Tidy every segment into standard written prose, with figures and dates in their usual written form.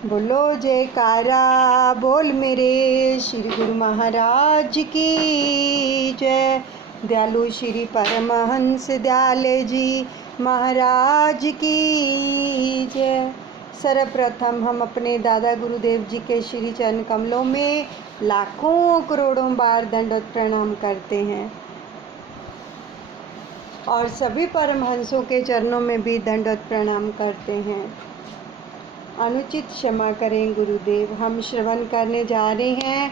बोलो जयकारा बोल मेरे श्री गुरु महाराज की जय। दयालु श्री परमहंस दयाले जी महाराज की जय। सर्वप्रथम हम अपने दादा गुरुदेव जी के श्री चरण कमलों में लाखों करोड़ों बार दंडवत प्रणाम करते हैं और सभी परमहंसों के चरणों में भी दंडवत प्रणाम करते हैं। अनुचित क्षमा करें गुरुदेव। हम श्रवण करने जा रहे हैं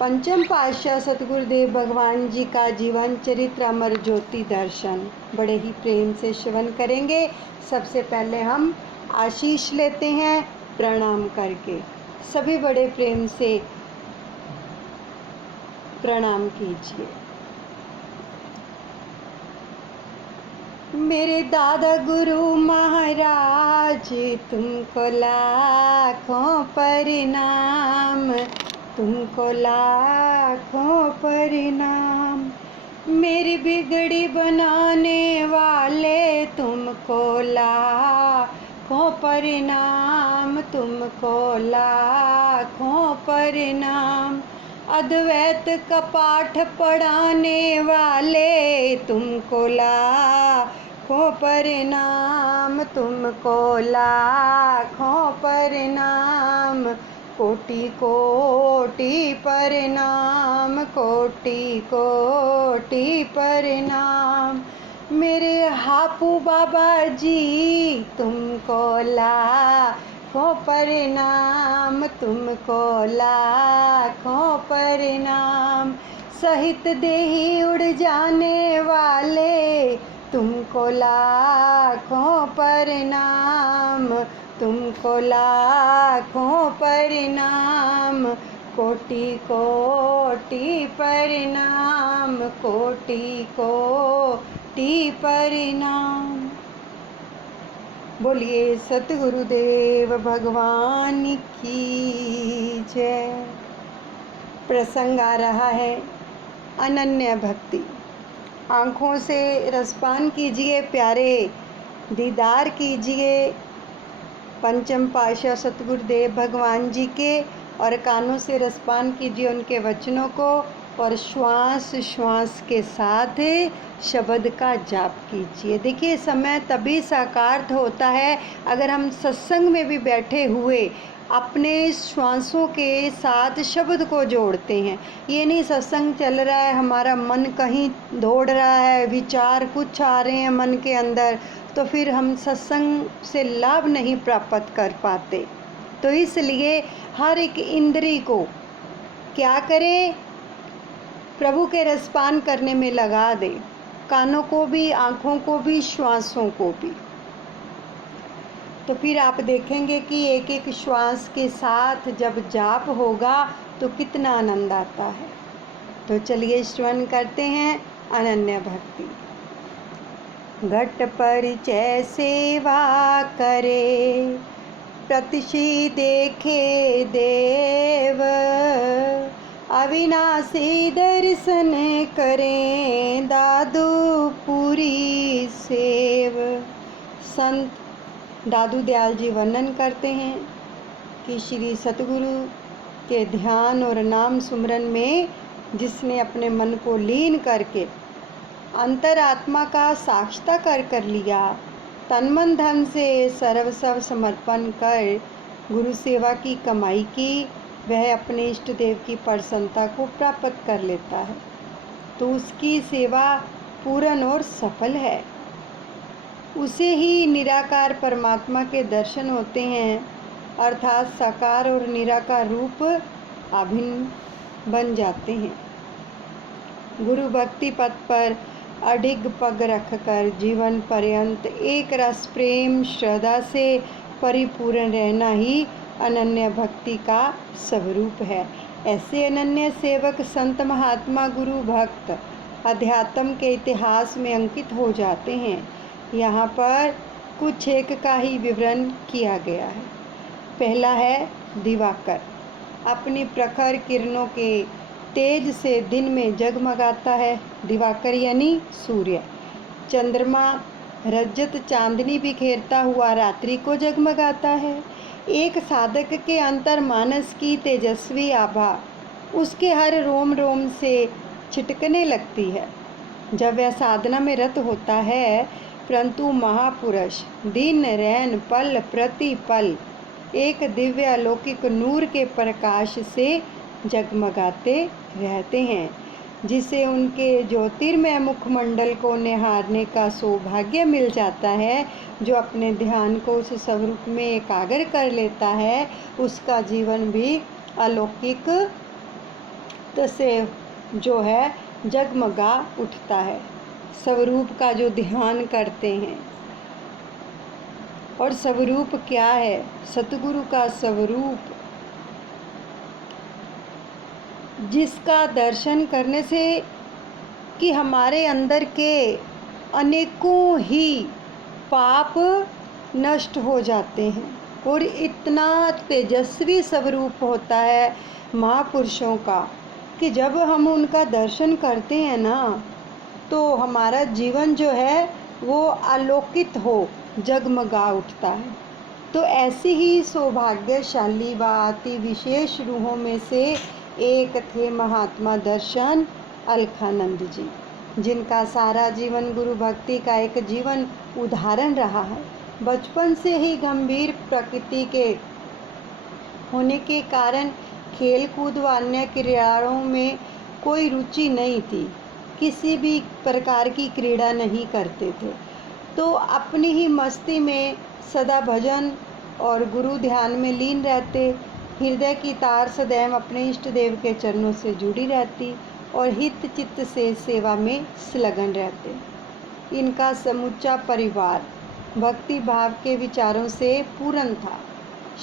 पंचम पातशाह सतगुरुदेव भगवान जी का जीवन चरित्र अमर ज्योति दर्शन। बड़े ही प्रेम से श्रवण करेंगे। सबसे पहले हम आशीष लेते हैं प्रणाम करके। सभी बड़े प्रेम से प्रणाम कीजिए। मेरे दादा गुरु महाराज तुमको लाखों प्रणाम, तुमको लाखों प्रणाम। मेरी बिगड़ी बनाने वाले तुमको लाखों प्रणाम, तुमको लाखों प्रणाम। अद्वैत का पाठ पढ़ाने वाले तुमको लाखों प्रणाम, तुमको लाखों प्रणाम। कोटि कोटि प्रणाम, कोटि कोटि प्रणाम। मेरे हापू बाबा जी तुमको लाखों प्रणाम, तुमको लाखों प्रणाम। सहित देही उड़ जाने वाले तुमको लाखों प्रणाम, तुमको लाखों प्रणाम। कोटि कोटि प्रणाम, कोटि कोटि प्रणाम। बोलिए सतगुरुदेव भगवान की जय। प्रसंग आ रहा है अनन्य भक्ति। आँखों से रसपान कीजिए प्यारे, दीदार कीजिए पंचम पातशाह सतगुरुदेव भगवान जी के, और कानों से रसपान कीजिए उनके वचनों को, और श्वास श्वास के साथ शब्द का जाप कीजिए। देखिए समय तभी साकार होता है अगर हम सत्संग में भी बैठे हुए अपने श्वासों के साथ शब्द को जोड़ते हैं। ये नहीं सत्संग चल रहा है, हमारा मन कहीं दौड़ रहा है, विचार कुछ आ रहे हैं मन के अंदर, तो फिर हम सत्संग से लाभ नहीं प्राप्त कर पाते। तो इसलिए हर एक इंद्री को क्या करें, प्रभु के रसपान करने में लगा दे, कानों को भी, आँखों को भी, श्वासों को भी। तो फिर आप देखेंगे कि एक एक श्वास के साथ जब जाप होगा तो कितना आनंद आता है। तो चलिए श्रवण करते हैं अनन्य भक्ति। घट परिचय सेवा करे, प्रतिशी देखे देव। अविनाशी दर्शन करें, दादू पूरी सेव। संत दादू दयाल जी वर्णन करते हैं कि श्री सतगुरु के ध्यान और नाम सुमरन में जिसने अपने मन को लीन करके अंतरात्मा का साक्षात्कार कर लिया, तन मन धन से सर्वस्व समर्पण कर गुरु सेवा की कमाई की, वह अपने इष्ट देव की प्रसन्नता को प्राप्त कर लेता है। तो उसकी सेवा पूर्ण और सफल है। उसे ही निराकार परमात्मा के दर्शन होते हैं, अर्थात साकार और निराकार रूप अभिन्न बन जाते हैं। गुरु भक्ति पथ पर अडिग पग रखकर जीवन पर्यंत एक रस प्रेम श्रद्धा से परिपूर्ण रहना ही अनन्य भक्ति का स्वरूप है। ऐसे अनन्य सेवक संत महात्मा गुरु भक्त अध्यात्म के इतिहास में अंकित हो जाते हैं। यहाँ पर कुछ एक का ही विवरण किया गया है। पहला है दिवाकर, अपनी प्रखर किरणों के तेज से दिन में जगमगाता है। दिवाकर यानी सूर्य। चंद्रमा रजत चांदनी बिखेरता हुआ रात्रि को जगमगाता है। एक साधक के अंतर मानस की तेजस्वी आभा उसके हर रोम रोम से छिटकने लगती है जब वह साधना में रत होता है। परंतु महापुरुष दिन रैन पल प्रति पल एक दिव्य अलौकिक नूर के प्रकाश से जगमगाते रहते हैं, जिसे उनके ज्योतिर्मय मुखमंडल को निहारने का सौभाग्य मिल जाता है। जो अपने ध्यान को उस स्वरूप में एकाग्र कर लेता है, उसका जीवन भी अलौकिक से जो है जगमगा उठता है। स्वरूप का जो ध्यान करते हैं, और स्वरूप क्या है? सतगुरु का स्वरूप, जिसका दर्शन करने से कि हमारे अंदर के अनेकों ही पाप नष्ट हो जाते हैं। और इतना तेजस्वी स्वरूप होता है महापुरुषों का कि जब हम उनका दर्शन करते हैं ना, तो हमारा जीवन जो है वो आलोकित हो जगमगा उठता है। तो ऐसी ही सौभाग्यशाली व अति विशेष रूहों में से एक थे महात्मा दर्शन अलखानंद जी, जिनका सारा जीवन गुरु भक्ति का एक जीवन उदाहरण रहा है। बचपन से ही गंभीर प्रकृति के होने के कारण खेल कूद व अन्य क्रीड़ाओं में कोई रुचि नहीं थी, किसी भी प्रकार की क्रीड़ा नहीं करते थे। तो अपनी ही मस्ती में सदा भजन और गुरु ध्यान में लीन रहते। हृदय की तार सदैव अपने इष्ट देव के चरणों से जुड़ी रहती और हित चित्त से सेवा में संलग्न रहते। इनका समूचा परिवार भक्ति भाव के विचारों से पूर्ण था।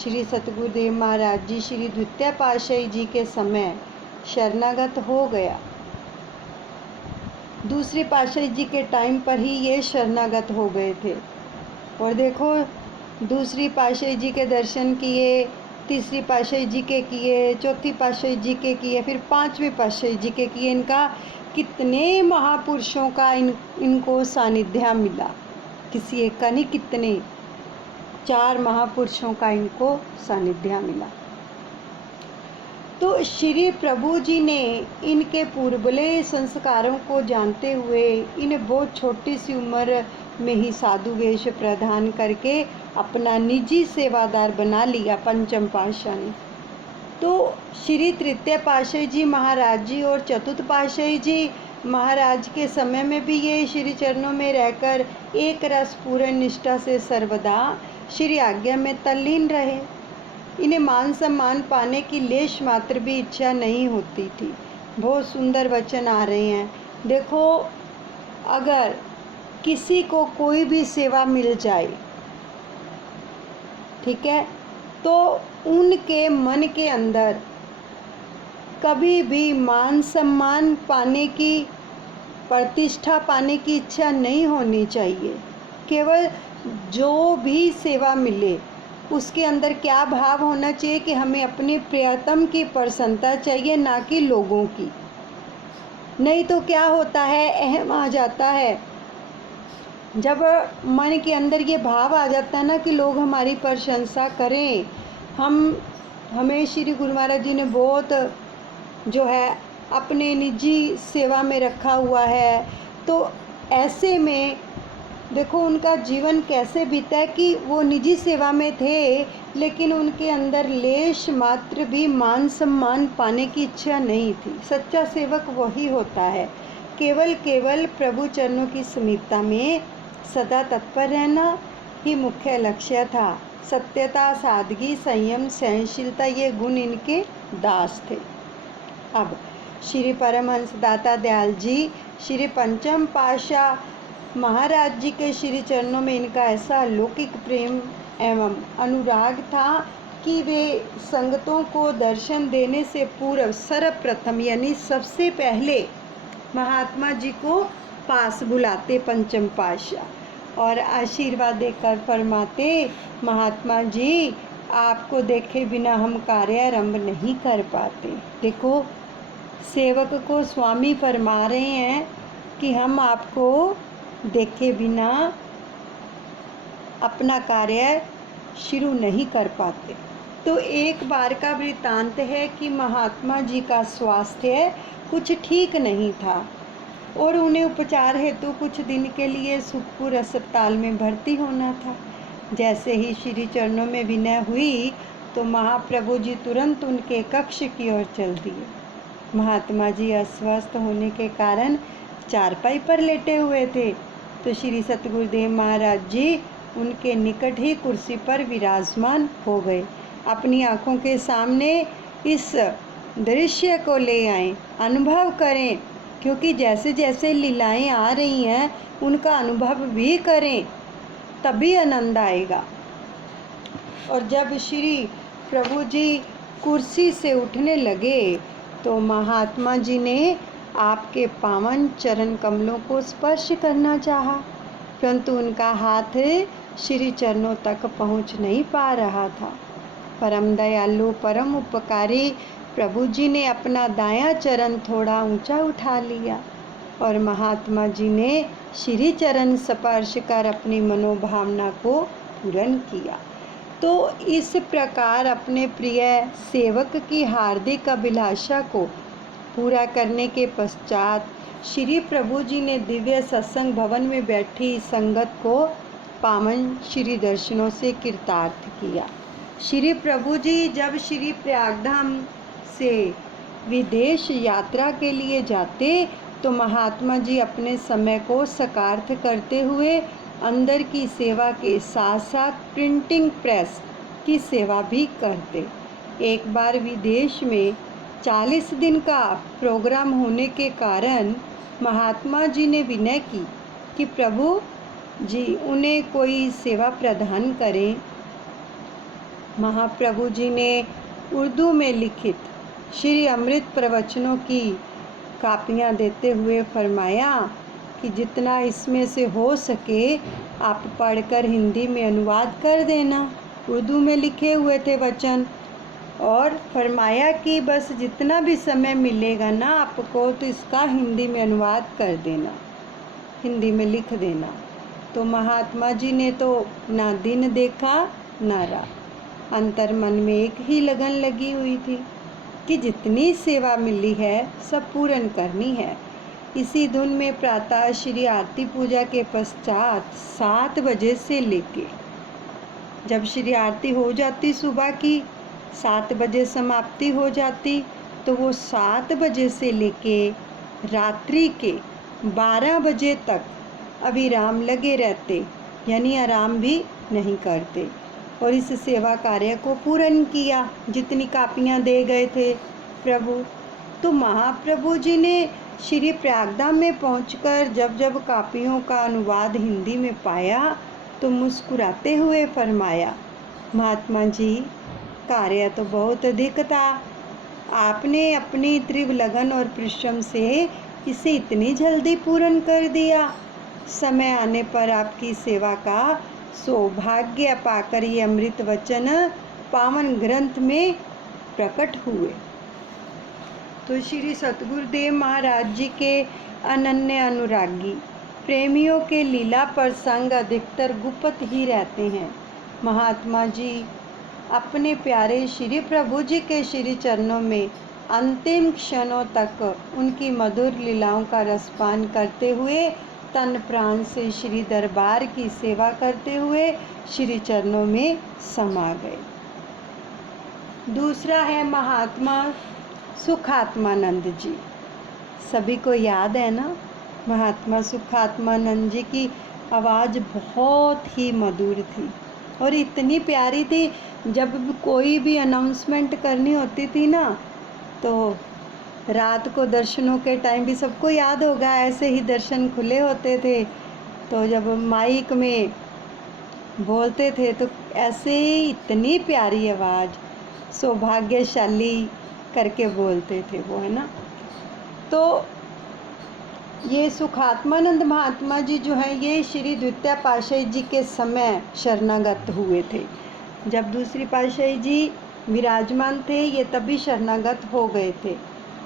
श्री सतगुरुदेव महाराज जी श्री द्वितीय पातशाही जी के समय शरणागत हो गया। दूसरी पातशाही जी के टाइम पर ही ये शरणागत हो गए थे। और देखो, दूसरी पातशाही जी के दर्शन किए, तीसरी पातशाही जी के किए, चौथी पातशाही जी के किए, फिर पांचवी पातशाही जी के किए। इनका कितने महापुरुषों का इनको सानिध्य मिला, किसी एक का नहीं, कितने 4 महापुरुषों का इनको सानिध्य मिला। तो श्री प्रभु जी ने इनके पूर्वले संस्कारों को जानते हुए इन्हें बहुत छोटी सी उम्र में ही साधु वेश प्रदान करके अपना निजी सेवादार बना लिया पंचम पातशाह ने। तो श्री तृतीय पातशाही जी महाराज जी और चतुर्थ पातशाही जी महाराज के समय में भी ये श्री चरणों में रहकर एक रस पूर्ण निष्ठा से सर्वदा श्री आज्ञा में तल्लीन रहे। इन्हें मान सम्मान पाने की लेश मात्र भी इच्छा नहीं होती थी। बहुत सुंदर वचन आ रहे हैं। देखो, अगर किसी को कोई भी सेवा मिल जाए, ठीक है, तो उनके मन के अंदर कभी भी मान सम्मान पाने की, प्रतिष्ठा पाने की इच्छा नहीं होनी चाहिए। केवल जो भी सेवा मिले उसके अंदर क्या भाव होना चाहिए कि हमें अपने प्रियतम की प्रसन्नता चाहिए, ना कि लोगों की। नहीं तो क्या होता है, अहम आ जाता है। जब मन के अंदर ये भाव आ जाता है ना कि लोग हमारी प्रशंसा करें, हमें श्री गुरु महाराज जी ने बहुत जो है अपने निजी सेवा में रखा हुआ है। तो ऐसे में देखो उनका जीवन कैसे बीता है कि वो निजी सेवा में थे, लेकिन उनके अंदर लेश मात्र भी मान सम्मान पाने की इच्छा नहीं थी। सच्चा सेवक वही होता है, केवल प्रभु चरणों की समीपता में सदा तत्पर रहना ही मुख्य लक्ष्य था। सत्यता, सादगी, संयम, सहनशीलता ये गुण इनके दास थे। अब श्री परमहंस दाता दयाल जी श्री पंचम पातशाह महाराज जी के श्री चरणों में इनका ऐसा अलौकिक प्रेम एवं अनुराग था कि वे संगतों को दर्शन देने से पूर्व सर्वप्रथम यानी सबसे पहले महात्मा जी को पास बुलाते पंचम पातशाह और आशीर्वाद देकर फरमाते, महात्मा जी आपको देखे बिना हम कार्यारंभ नहीं कर पाते। देखो, सेवक को स्वामी फरमा रहे हैं कि हम आपको देखे बिना अपना कार्य शुरू नहीं कर पाते। तो एक बार का वृत्तांत है कि महात्मा जी का स्वास्थ्य कुछ ठीक नहीं था और उन्हें उपचार हेतु कुछ दिन के लिए सुखपुर अस्पताल में भर्ती होना था। जैसे ही श्री चरणों में विनय हुई तो महाप्रभु जी तुरंत उनके कक्ष की ओर चल दिए। महात्मा जी अस्वस्थ होने के कारण चारपाई पर लेटे हुए थे, तो श्री सतगुरुदेव महाराज जी उनके निकट ही कुर्सी पर विराजमान हो गए। अपनी आँखों के सामने इस दृश्य को ले आए, अनुभव करें, क्योंकि जैसे जैसे लीलाएं आ रही हैं उनका अनुभव भी करें, तभी आनंद आएगा। और जब श्री प्रभु जी कुर्सी से उठने लगे तो महात्मा जी ने आपके पावन चरण कमलों को स्पर्श करना चाहा, परंतु उनका हाथ श्री चरणों तक पहुंच नहीं पा रहा था। परम दयालु परम उपकारी प्रभु जी ने अपना दायां चरण थोड़ा ऊंचा उठा लिया और महात्मा जी ने श्री चरण स्पर्श कर अपनी मनोभावना को पूर्ण किया। तो इस प्रकार अपने प्रिय सेवक की हार्दिक अभिलाषा को पूरा करने के पश्चात श्री प्रभु जी ने दिव्य सत्संग भवन में बैठी संगत को पावन श्री दर्शनों से कृतार्थ किया। श्री प्रभु जी जब श्री प्रयागधाम से विदेश यात्रा के लिए जाते तो महात्मा जी अपने समय को सकार्थ करते हुए अंदर की सेवा के साथ साथ प्रिंटिंग प्रेस की सेवा भी करते। एक बार विदेश में 40 दिन का प्रोग्राम होने के कारण महात्मा जी ने विनय की कि प्रभु जी उन्हें कोई सेवा प्रदान करें। महाप्रभु जी ने उर्दू में लिखित श्री अमृत प्रवचनों की कापियाँ देते हुए फरमाया कि जितना इसमें से हो सके आप पढ़कर हिंदी में अनुवाद कर देना। उर्दू में लिखे हुए थे वचन, और फरमाया कि बस जितना भी समय मिलेगा ना आपको तो इसका हिंदी में अनुवाद कर देना, हिंदी में लिख देना। तो महात्मा जी ने तो ना दिन देखा ना रात, अंतर मन में एक ही लगन लगी हुई थी कि जितनी सेवा मिली है सब पूर्ण करनी है। इसी धुन में प्रातः श्री आरती पूजा के पश्चात 7 बजे से लेके जब श्री आरती हो जाती सुबह की 7 बजे समाप्ति हो जाती, तो वो 7 बजे से लेके रात्रि के 12 बजे तक अविराम लगे रहते, यानी आराम भी नहीं करते, और इस सेवा कार्य को पूर्ण किया जितनी कापियाँ दे गए थे प्रभु। तो महाप्रभु जी ने श्री प्रयागधाम में पहुंचकर जब जब कापियों का अनुवाद हिंदी में पाया तो मुस्कुराते हुए फरमाया, महात्मा जी कार्य तो बहुत अधिक था, आपने अपनी तीव्र लगन और परिश्रम से इसे इतनी जल्दी पूर्ण कर दिया। समय आने पर आपकी सेवा का सौभाग्य पाकर ये अमृत वचन पावन ग्रंथ में प्रकट हुए। तो श्री सतगुरुदेव महाराज जी के अनन्य अनुरागी प्रेमियों के लीला प्रसंग अधिकतर गुप्त ही रहते हैं। महात्मा जी अपने प्यारे श्री प्रभु जी के श्री चरणों में अंतिम क्षणों तक उनकी मधुर लीलाओं का रसपान करते हुए तन प्राण से श्री दरबार की सेवा करते हुए श्री चरणों में समा गए। दूसरा है महात्मा सुखात्मानंद जी। सभी को याद है ना, महात्मा सुखात्मानंद जी की आवाज़ बहुत ही मधुर थी और इतनी प्यारी थी। जब भी कोई भी अनाउंसमेंट करनी होती थी ना, तो रात को दर्शनों के टाइम भी सबको याद होगा, ऐसे ही दर्शन खुले होते थे, तो जब माइक में बोलते थे तो ऐसे ही इतनी प्यारी आवाज़, सौभाग्यशाली करके बोलते थे वो, है ना। तो ये सुखात्मानंद महात्मा जी जो हैं ये श्री द्वितीय पातशाही जी के समय शरणागत हुए थे। जब दूसरी पातशाही जी विराजमान थे ये तभी शरणागत हो गए थे।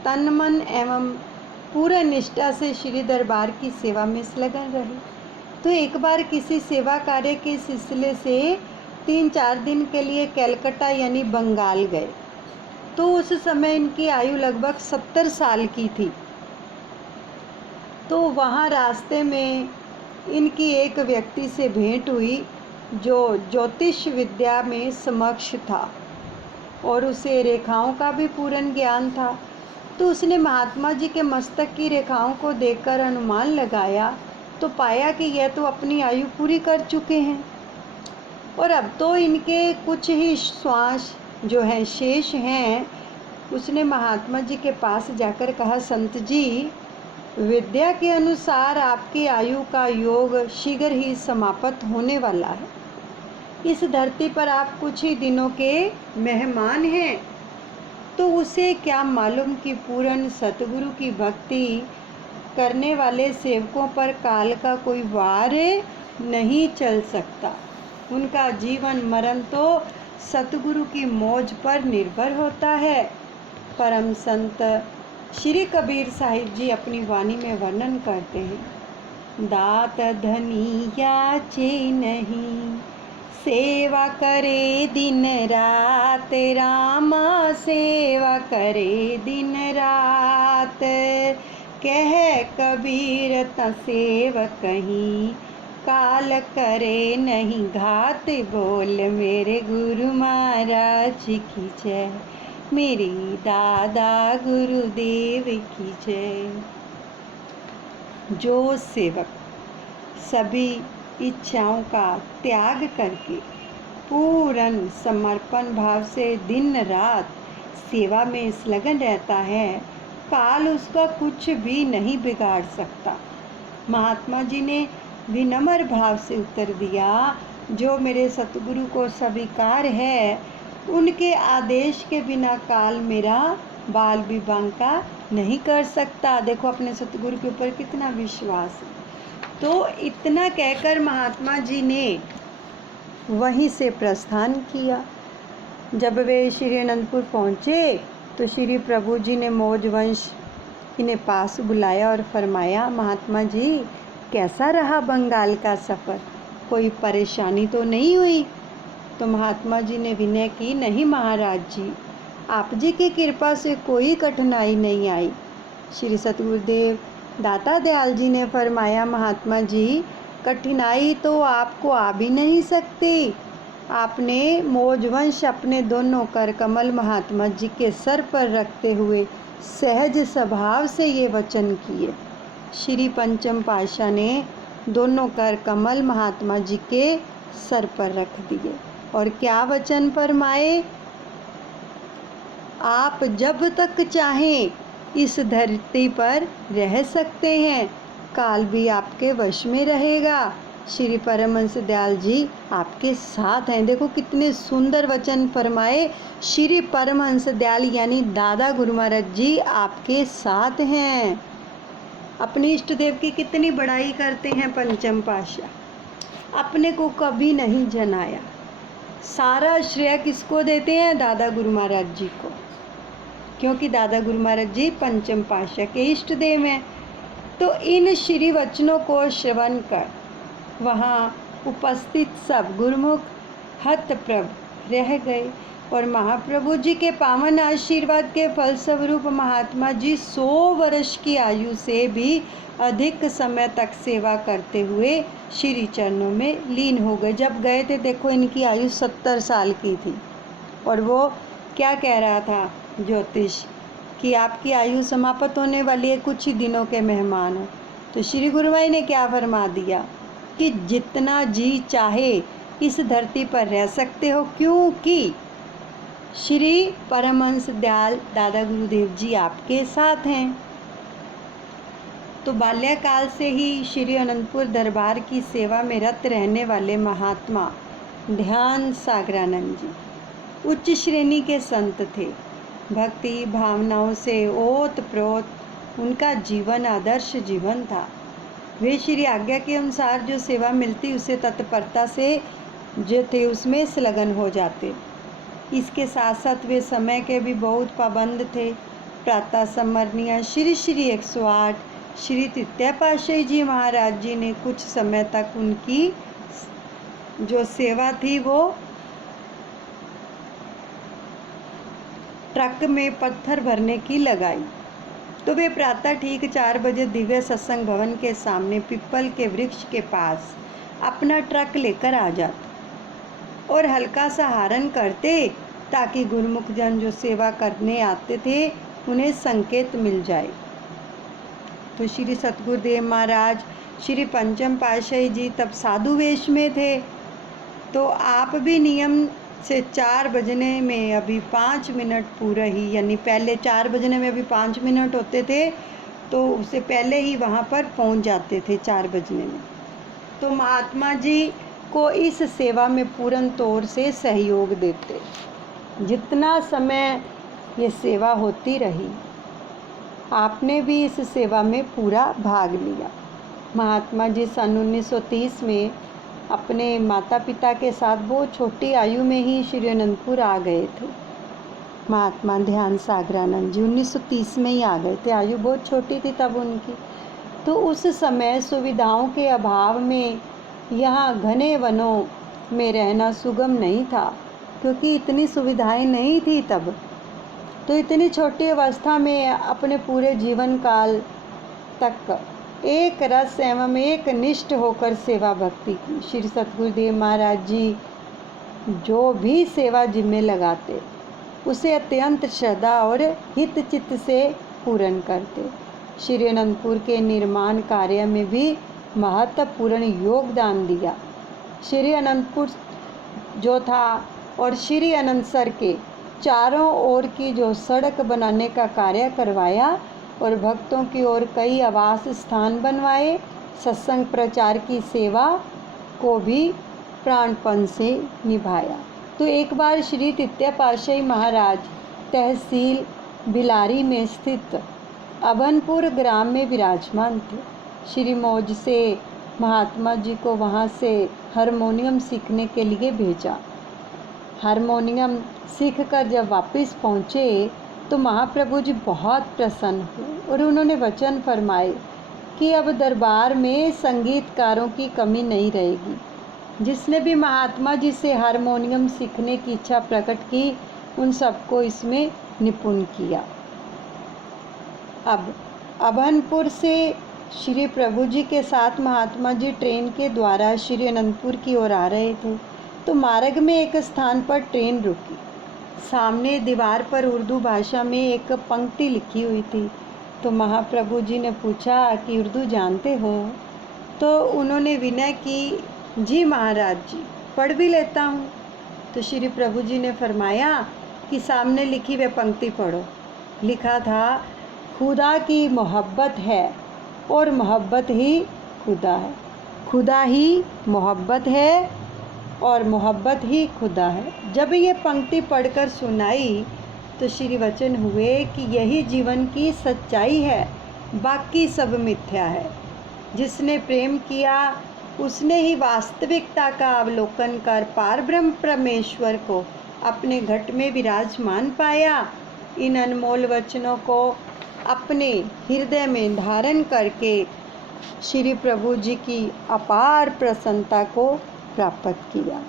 तन मन एवं पूर्ण निष्ठा से श्री दरबार की सेवा में संलग्न रहे। तो एक बार किसी सेवा कार्य के सिलसिले से 3-4 दिन के लिए कलकत्ता यानी बंगाल गए। तो उस समय इनकी आयु लगभग 70 साल की थी। तो वहाँ रास्ते में इनकी एक व्यक्ति से भेंट हुई जो ज्योतिष विद्या में समक्ष था और उसे रेखाओं का भी पूर्ण ज्ञान था। तो उसने महात्मा जी के मस्तक की रेखाओं को देखकर अनुमान लगाया तो पाया कि यह तो अपनी आयु पूरी कर चुके हैं और अब तो इनके कुछ ही श्वास जो हैं शेष हैं। उसने महात्मा जी के पास जाकर कहा, संत जी, विद्या के अनुसार आपकी आयु का योग शीघ्र ही समाप्त होने वाला है। इस धरती पर आप कुछ ही दिनों के मेहमान हैं। तो उसे क्या मालूम कि पूर्ण सतगुरु की भक्ति करने वाले सेवकों पर काल का कोई वार नहीं चल सकता। उनका जीवन मरण तो सतगुरु की मौज पर निर्भर होता है। परम संत श्री कबीर साहिब जी अपनी वाणी में वर्णन करते हैं, दात धनी याचे नहीं, सेवा करे दिन रात, रामा सेवा करे दिन रात। कह कबीर त सेव कहीं, काल करे नहीं घात। बोल मेरे गुरु महाराज की जय, मेरी दादा गुरुदेव की जय। जो सेवक सभी इच्छाओं का त्याग करके पूर्ण समर्पण भाव से दिन रात सेवा में संलग्न रहता है, काल उसका कुछ भी नहीं बिगाड़ सकता। महात्मा जी ने विनम्र भाव से उत्तर दिया, जो मेरे सतगुरु को स्वीकार है, उनके आदेश के बिना काल मेरा बाल भी बांका नहीं कर सकता। देखो अपने सतगुरु के ऊपर कितना विश्वास है। तो इतना कहकर महात्मा जी ने वहीं से प्रस्थान किया। जब वे श्री अनंतपुर पहुँचे तो श्री प्रभु जी ने मौजवंश इन्हें पास बुलाया और फरमाया, महात्मा जी, कैसा रहा बंगाल का सफ़र? कोई परेशानी तो नहीं हुई? तो महात्मा जी ने विनय की, नहीं महाराज जी, आप जी की कृपा से कोई कठिनाई नहीं आई। श्री सतगुरुदेव दाता दयाल जी ने फरमाया, महात्मा जी, कठिनाई तो आपको आ भी नहीं सकती। आपने मौजवंश अपने दोनों कर कमल महात्मा जी के सर पर रखते हुए सहज स्वभाव से ये वचन किए। श्री पंचम पातशाह ने दोनों कर कमल महात्मा जी के सर पर रख दिए और क्या वचन फरमाए, आप जब तक चाहें इस धरती पर रह सकते हैं, काल भी आपके वश में रहेगा। श्री परमहंस दयाल जी आपके साथ हैं। देखो कितने सुंदर वचन फरमाए। श्री परमहंस दयाल यानी दादा गुरु महाराज जी आपके साथ हैं। अपने इष्ट देव की कितनी बड़ाई करते हैं पंचम पातशाह। अपने को कभी नहीं जनाया। सारा श्रेय किसको देते हैं? दादा गुरु महाराज जी को, क्योंकि दादा गुरु महाराज जी पंचम पातशाह के इष्ट देव हैं। तो इन श्री वचनों को श्रवण कर वहाँ उपस्थित सब गुरुमुख हतप्रभ रह गए और महाप्रभु जी के पावन आशीर्वाद के फलस्वरूप महात्मा जी 100 वर्ष की आयु से भी अधिक समय तक सेवा करते हुए श्री चरणों में लीन हो गए। जब गए थे देखो इनकी आयु 70 साल की थी और वो क्या कह रहा था ज्योतिष कि आपकी आयु समाप्त होने वाली है, कुछ ही दिनों के मेहमान हो। तो श्री गुरुभाई ने क्या फरमा दिया कि जितना जी चाहे इस धरती पर रह सकते हो, क्योंकि श्री परमहंस दयाल दादा गुरुदेव जी आपके साथ हैं। तो बाल्यकाल से ही श्री अनंतपुर दरबार की सेवा में रत रहने वाले महात्मा ध्यान सागरानंद जी उच्च श्रेणी के संत थे। भक्ति भावनाओं से ओत प्रोत उनका जीवन आदर्श जीवन था। वे श्री आज्ञा के अनुसार जो सेवा मिलती उसे तत्परता से जो थे उसमें संलग्न हो जाते। इसके साथ साथ वे समय के भी बहुत पाबंद थे। प्रातः स्मरणीय श्री श्री 108 श्री तृतीय पातशाही जी महाराज जी ने कुछ समय तक उनकी जो सेवा थी वो ट्रक में पत्थर भरने की लगाई तो वे प्रातः ठीक 4 बजे दिव्य सत्संग भवन के सामने पीपल के वृक्ष के पास अपना ट्रक लेकर आ जाते और हल्का सा हारन करते ताकि गुरुमुख जन जो सेवा करने आते थे उन्हें संकेत मिल जाए। तो श्री सतगुरुदेव महाराज श्री पंचम पातशाही जी तब साधु वेश में थे। तो आप भी नियम से 4 बजने में अभी 5 मिनट पूरे ही, यानी पहले 4 बजने में अभी 5 मिनट होते थे तो उससे पहले ही वहाँ पर पहुँच जाते थे 4 बजने में। तो महात्मा जी को इस सेवा में पूर्ण तौर से सहयोग देते। जितना समय ये सेवा होती रही आपने भी इस सेवा में पूरा भाग लिया। महात्मा जी सन 1930 में अपने माता पिता के साथ बहुत छोटी आयु में ही श्री अनंतपुर आ गए थे। महात्मा ध्यान सागरानंद जी 1930 में ही आ गए थे, आयु बहुत छोटी थी तब उनकी। तो उस समय सुविधाओं के अभाव में यहाँ घने वनों में रहना सुगम नहीं था, क्योंकि इतनी सुविधाएं नहीं थी तब। तो इतनी छोटी अवस्था में अपने पूरे जीवन काल तक एक रस एवं एक निष्ठ होकर सेवा भक्ति की। श्री सतगुरुदेव महाराज जी जो भी सेवा जिम्मे लगाते उसे अत्यंत श्रद्धा और हित चित्त से पूर्ण करते। श्री अनंतपुर के निर्माण कार्य में भी महत्वपूर्ण योगदान दिया। श्री अनंतपुर जो था और श्री अनंतसर के चारों ओर की जो सड़क बनाने का कार्य करवाया और भक्तों की ओर कई आवास स्थान बनवाए। सत्संग प्रचार की सेवा को भी प्राणपण से निभाया। तो एक बार श्री तृतीय पातशाही महाराज तहसील बिलारी में स्थित अभनपुर ग्राम में विराजमान थे। श्री मौज से महात्मा जी को वहाँ से हारमोनियम सीखने के लिए भेजा। हारमोनियम सीखकर जब वापस पहुँचे तो महाप्रभु जी बहुत प्रसन्न हुए और उन्होंने वचन फरमाए कि अब दरबार में संगीतकारों की कमी नहीं रहेगी। जिसने भी महात्मा जी से हारमोनियम सीखने की इच्छा प्रकट की उन सबको इसमें निपुण किया। अब अभनपुर से श्री प्रभु जी के साथ महात्मा जी ट्रेन के द्वारा श्री अनंतपुर की ओर आ रहे थे। तो मार्ग में एक स्थान पर ट्रेन रुकी। सामने दीवार पर उर्दू भाषा में एक पंक्ति लिखी हुई थी। तो महाप्रभु जी ने पूछा कि उर्दू जानते हो? तो उन्होंने विनय की, जी महाराज जी, पढ़ भी लेता हूँ। तो श्री प्रभु जी ने फरमाया कि सामने लिखी वे पंक्ति पढ़ो। लिखा था, खुदा की मोहब्बत है और मोहब्बत ही खुदा है, खुदा ही मोहब्बत है और मोहब्बत ही खुदा है। जब ये पंक्ति पढ़कर सुनाई तो श्री वचन हुए कि यही जीवन की सच्चाई है, बाकी सब मिथ्या है। जिसने प्रेम किया उसने ही वास्तविकता का अवलोकन कर पारब्रह्म परमेश्वर को अपने घट में विराजमान पाया। इन अनमोल वचनों को अपने हृदय में धारण करके श्री प्रभु जी की अपार प्रसन्नता को प्राप्त किया।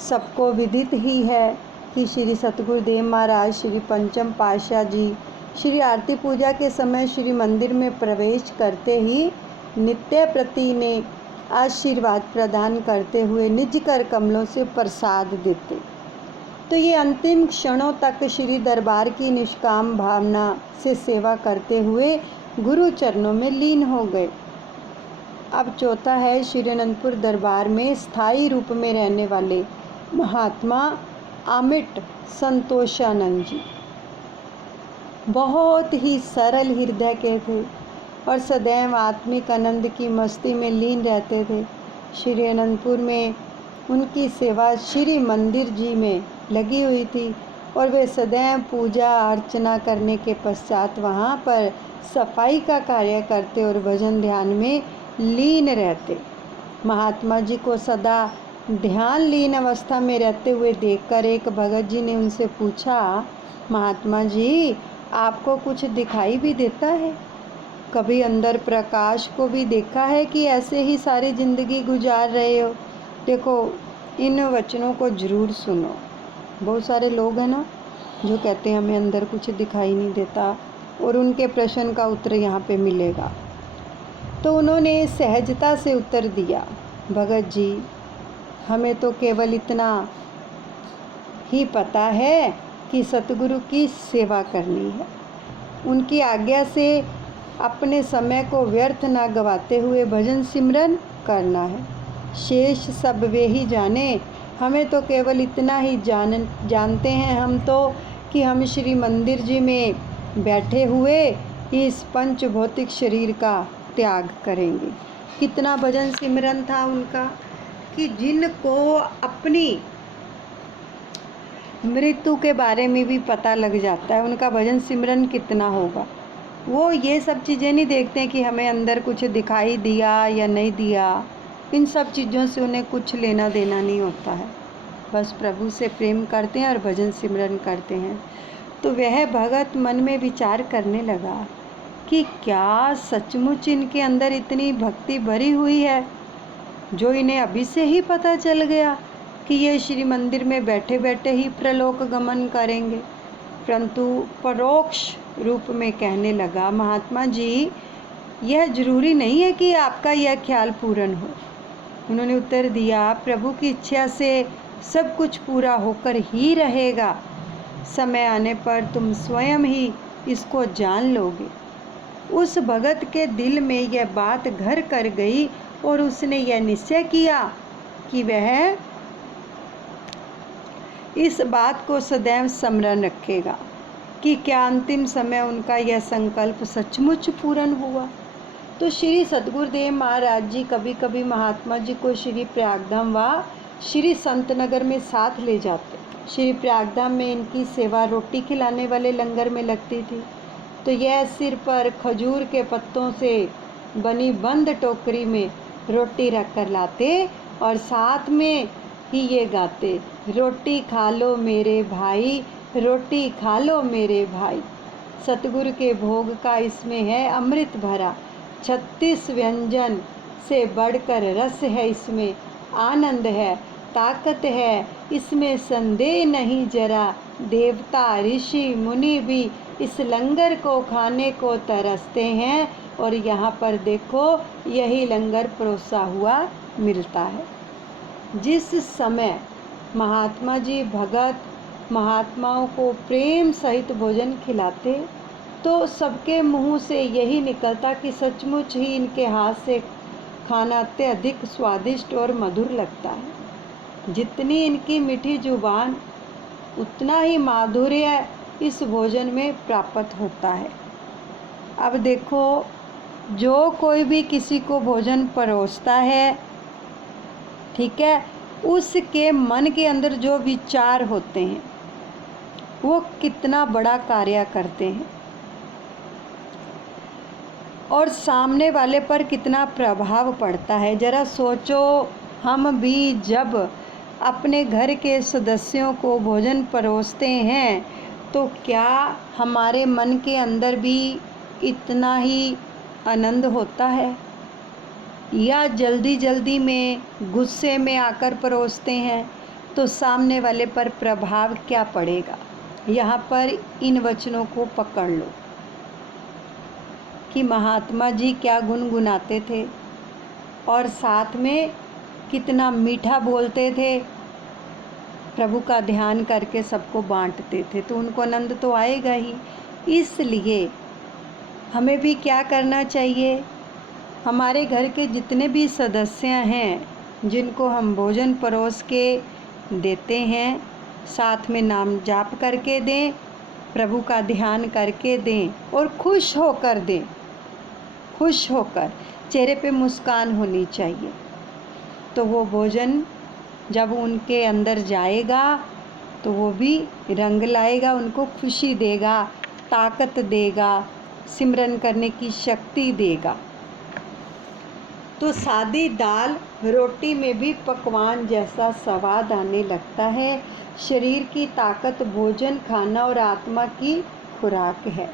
सबको विदित ही है कि श्री सतगुरुदेव महाराज श्री पंचम पातशाह जी श्री आरती पूजा के समय श्री मंदिर में प्रवेश करते ही नित्य प्रति ने आशीर्वाद प्रदान करते हुए निज कर कमलों से प्रसाद देते। तो ये अंतिम क्षणों तक श्री दरबार की निष्काम भावना से सेवा करते हुए गुरु चरणों में लीन हो गए। अब चौथा है श्री अनंतपुर दरबार में स्थायी रूप में रहने वाले महात्मा अमिट संतोषानंद जी। बहुत ही सरल हृदय के थे और सदैव आत्मिक आनंद की मस्ती में लीन रहते थे। श्री अनंतपुर में उनकी सेवा श्री मंदिर जी में लगी हुई थी और वे सदैव पूजा अर्चना करने के पश्चात वहाँ पर सफाई का कार्य करते और भजन ध्यान में लीन रहते। महात्मा जी को सदा ध्यान लीन अवस्था में रहते हुए देखकर एक भगत जी ने उनसे पूछा, महात्मा जी आपको कुछ दिखाई भी देता है? कभी अंदर प्रकाश को भी देखा है कि ऐसे ही सारी ज़िंदगी गुजार रहे हो? देखो इन वचनों को ज़रूर सुनो। बहुत सारे लोग हैं ना जो कहते हैं हमें अंदर कुछ दिखाई नहीं देता, और उनके प्रश्न का उत्तर यहाँ पे मिलेगा। तो उन्होंने सहजता से उत्तर दिया, भगत जी हमें तो केवल इतना ही पता है कि सतगुरु की सेवा करनी है, उनकी आज्ञा से अपने समय को व्यर्थ ना गवाते हुए भजन सिमरन करना है। शेष सब वे ही जाने, हमें तो केवल इतना ही जानते हैं हम तो कि हम श्री मंदिर जी में बैठे हुए इस पंच भौतिक शरीर का त्याग करेंगे। कितना भजन सिमरन था उनका कि जिनको अपनी मृत्यु के बारे में भी पता लग जाता है, उनका भजन सिमरन कितना होगा। वो ये सब चीज़ें नहीं देखते कि हमें अंदर कुछ दिखाई दिया या नहीं दिया, इन सब चीज़ों से उन्हें कुछ लेना देना नहीं होता है। बस प्रभु से प्रेम करते हैं और भजन सिमरन करते हैं। तो वह भगत मन में विचार करने लगा कि क्या सचमुच इनके अंदर इतनी भक्ति भरी हुई है, जो इन्हें अभी से ही पता चल गया कि ये श्री मंदिर में बैठे बैठे ही प्रलोक गमन करेंगे। परंतु परोक्ष रूप में कहने लगा, महात्मा जी यह जरूरी नहीं है कि आपका यह ख्याल पूर्ण हो। उन्होंने उत्तर दिया, प्रभु की इच्छा से सब कुछ पूरा होकर ही रहेगा, समय आने पर तुम स्वयं ही इसको जान लोगे। उस भगत के दिल में यह बात घर कर गई और उसने यह निश्चय किया कि वह इस बात को सदैव स्मरण रखेगा कि क्या अंतिम समय उनका यह संकल्प सचमुच पूर्ण हुआ। तो श्री सतगुरुदेव महाराज जी कभी कभी महात्मा जी को श्री प्रयागधाम व श्री संतनगर में साथ ले जाते। श्री प्रयागधाम में इनकी सेवा रोटी खिलाने वाले लंगर में लगती थी, तो यह सिर पर खजूर के पत्तों से बनी बंद टोकरी में रोटी रख कर लाते और साथ में ही ये गाते, रोटी खा लो मेरे भाई, रोटी खा लो मेरे भाई। सतगुरु के भोग का इसमें है अमृत भरा, 36 व्यंजन से बढ़कर रस है इसमें, आनंद है, ताकत है इसमें, संदेह नहीं जरा। देवता ऋषि मुनि भी इस लंगर को खाने को तरसते हैं, और यहाँ पर देखो यही लंगर परोसा हुआ मिलता है। जिस समय महात्मा जी भगत महात्माओं को प्रेम सहित भोजन खिलाते, तो सबके मुंह से यही निकलता कि सचमुच ही इनके हाथ से खाना अत्यधिक स्वादिष्ट और मधुर लगता है। जितनी इनकी मीठी जुबान, उतना ही माधुर्य इस भोजन में प्राप्त होता है। अब देखो, जो कोई भी किसी को भोजन परोसता है, ठीक है, उसके मन के अंदर जो विचार होते हैं वो कितना बड़ा कार्य करते हैं और सामने वाले पर कितना प्रभाव पड़ता है। ज़रा सोचो, हम भी जब अपने घर के सदस्यों को भोजन परोसते हैं तो क्या हमारे मन के अंदर भी इतना ही आनंद होता है, या जल्दी जल्दी में गुस्से में आकर परोसते हैं तो सामने वाले पर प्रभाव क्या पड़ेगा। यहाँ पर इन वचनों को पकड़ लो कि महात्मा जी क्या गुनगुनाते थे और साथ में कितना मीठा बोलते थे, प्रभु का ध्यान करके सबको बांटते थे, तो उनको आनंद तो आएगा ही। इसलिए हमें भी क्या करना चाहिए, हमारे घर के जितने भी सदस्य हैं जिनको हम भोजन परोस के देते हैं, साथ में नाम जाप करके दें, प्रभु का ध्यान करके दें और खुश होकर दें। खुश होकर, चेहरे पे मुस्कान होनी चाहिए। तो वो भोजन जब उनके अंदर जाएगा तो वो भी रंग लाएगा, उनको खुशी देगा, ताकत देगा, सिमरन करने की शक्ति देगा। तो सादी दाल रोटी में भी पकवान जैसा स्वाद आने लगता है। शरीर की ताकत भोजन खाना और आत्मा की खुराक है।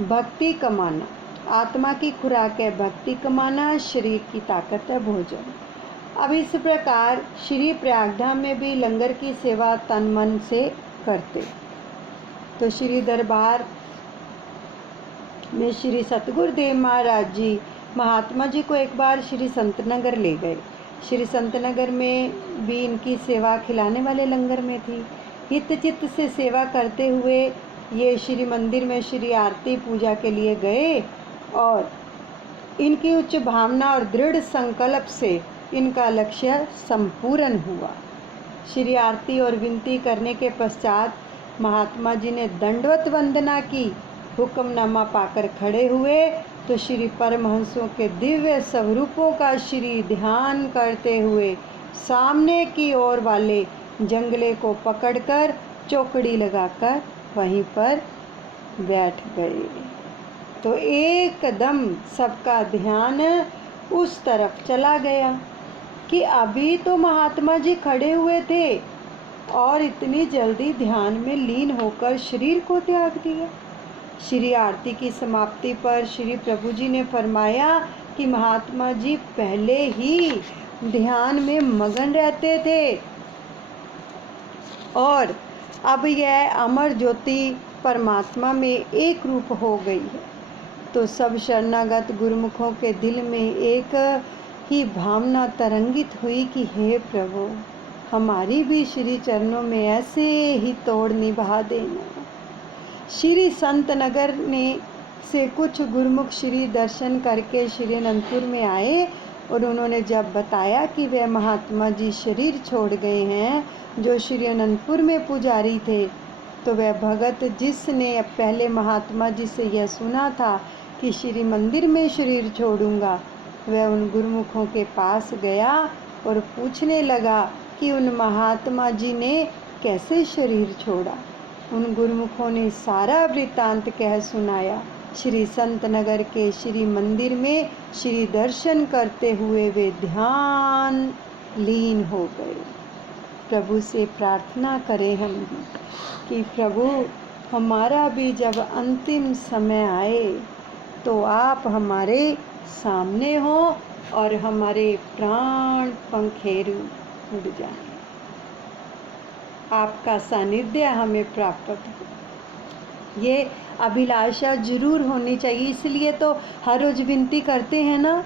भक्ति कमाना, आत्मा की खुराक है भक्ति कमाना, शरीर की ताकत है भोजन। अब इस प्रकार श्री प्रयागधाम में भी लंगर की सेवा तन मन से करते। तो श्री दरबार में श्री सतगुरुदेव महाराज जी महात्मा जी को एक बार श्री संतनगर ले गए। श्री संतनगर में भी इनकी सेवा खिलाने वाले लंगर में थी। हित चित्त से सेवा करते हुए ये श्री मंदिर में श्री आरती पूजा के लिए गए और इनकी उच्च भावना और दृढ़ संकल्प से इनका लक्ष्य संपूर्ण हुआ। श्री आरती और विनती करने के पश्चात महात्मा जी ने दंडवत वंदना की। हुक्मनामा पाकर खड़े हुए तो श्री परमहंसों के दिव्य स्वरूपों का श्री ध्यान करते हुए सामने की ओर वाले जंगले को पकड़कर चौकड़ी लगाकर वहीं पर बैठ गए। तो एकदम सबका ध्यान उस तरफ चला गया कि अभी तो महात्मा जी खड़े हुए थे और इतनी जल्दी ध्यान में लीन होकर शरीर को त्याग दिया। श्री आरती की समाप्ति पर श्री प्रभु जी ने फरमाया कि महात्मा जी पहले ही ध्यान में मगन रहते थे और अब यह अमर ज्योति परमात्मा में एक रूप हो गई है। तो सब शरणागत गुरुमुखों के दिल में एक ही भावना तरंगित हुई कि हे प्रभु, हमारी भी श्री चरणों में ऐसे ही तोड़ निभा देना। श्री संत नगर ने से कुछ गुरुमुख श्री दर्शन करके श्री अनंतपुर में आए और उन्होंने जब बताया कि वे महात्मा जी शरीर छोड़ गए हैं जो श्री अनंतपुर में पुजारी थे, तो वह भगत जिसने पहले महात्मा जी से यह सुना था कि श्री मंदिर में शरीर छोड़ूंगा, वह उन गुरुमुखों के पास गया और पूछने लगा कि उन महात्मा जी ने कैसे शरीर छोड़ा। उन गुरुमुखों ने सारा वृत्तांत कह सुनाया। श्री संत नगर के श्री मंदिर में श्री दर्शन करते हुए वे ध्यान लीन हो गए। प्रभु से प्रार्थना करें हम भी कि प्रभु, हमारा भी जब अंतिम समय आए तो आप हमारे सामने हो और हमारे प्राण पंखेरु उड़ जाएं। आपका सानिध्य हमें प्राप्त हो, ये अभिलाषा जरूर होनी चाहिए। इसलिए तो हर रोज विनती करते हैं ना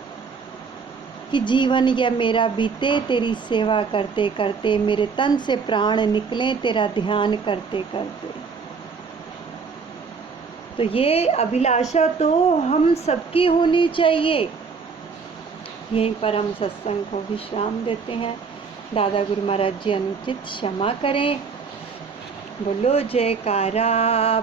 कि जीवन यह मेरा बीते तेरी सेवा करते करते, मेरे तन से प्राण निकले तेरा ध्यान करते करते। तो ये अभिलाषा तो हम सबकी होनी चाहिए। यहीं पर हम सत्संग को विश्राम देते हैं। दादा गुरु महाराज जी अनुचित क्षमा करें। बोलो जयकारा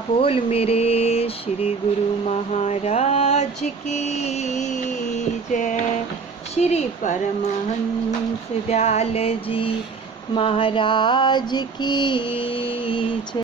बोल मेरे श्री गुरु महाराज की जय। श्री परमहंस दयाल जी महाराज की जय।